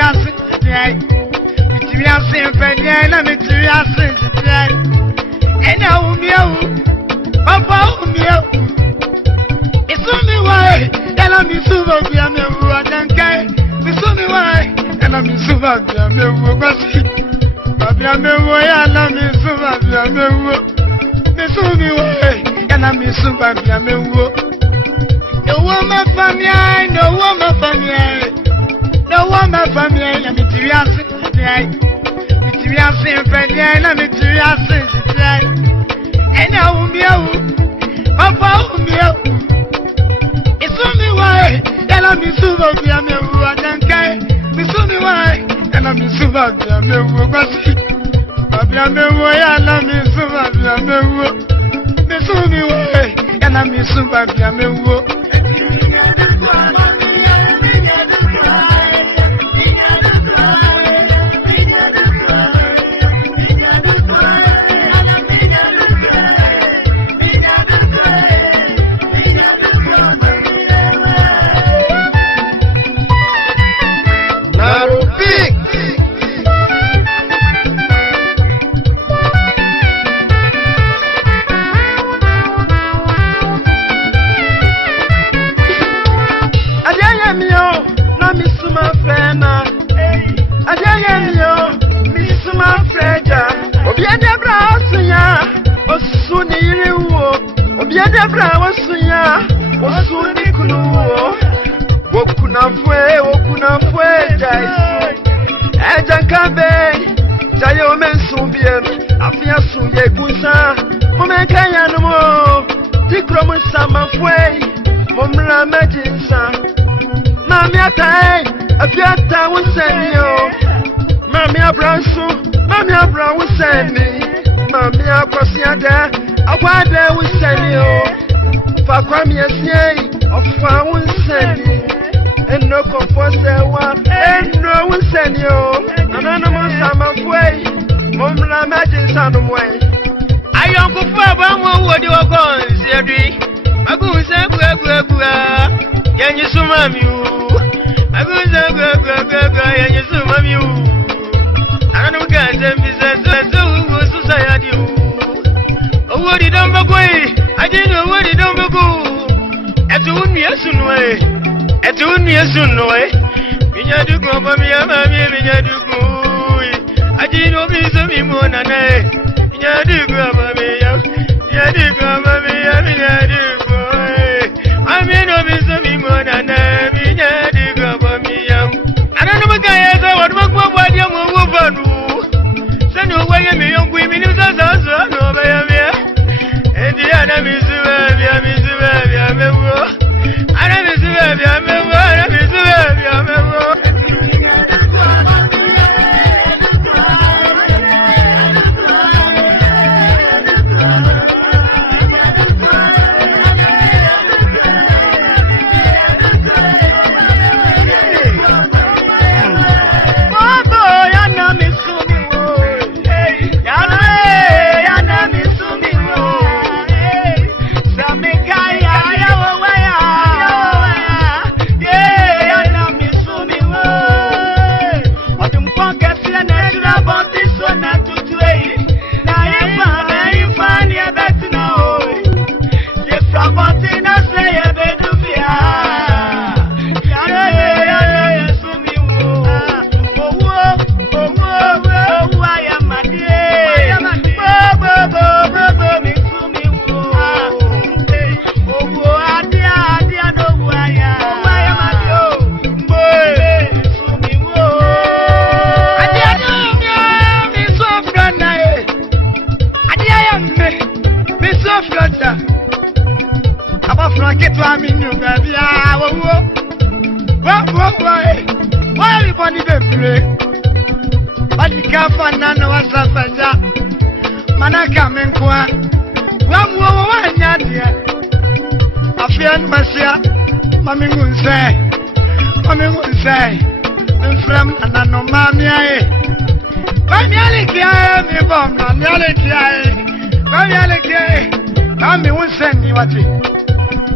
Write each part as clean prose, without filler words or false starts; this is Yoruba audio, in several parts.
ase today. Mitimi ase mpanya na mitimi ase today. Ena umia papa umia. Isumi wai ela misuba bia mewu adankai. Isumi wai ela misuba bia mewu kwasi. Babia mewu ya na misuba bia mewu. Misumi wai ela misuba bia mewu. No woman family, no woman family. No woman family, let me tell you today. Me tell you something, let me tell you today. And I will be Papa will be it's only why, and I'm in Suva, I'm a Ruadankai. It's only why, and I'm in Suva, I'm a Rubasi. Baby, I'm a way, and I'm in Suva, I'm a Ru. It's only why, and I'm in Suva, I'm a Ru.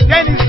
Dennis,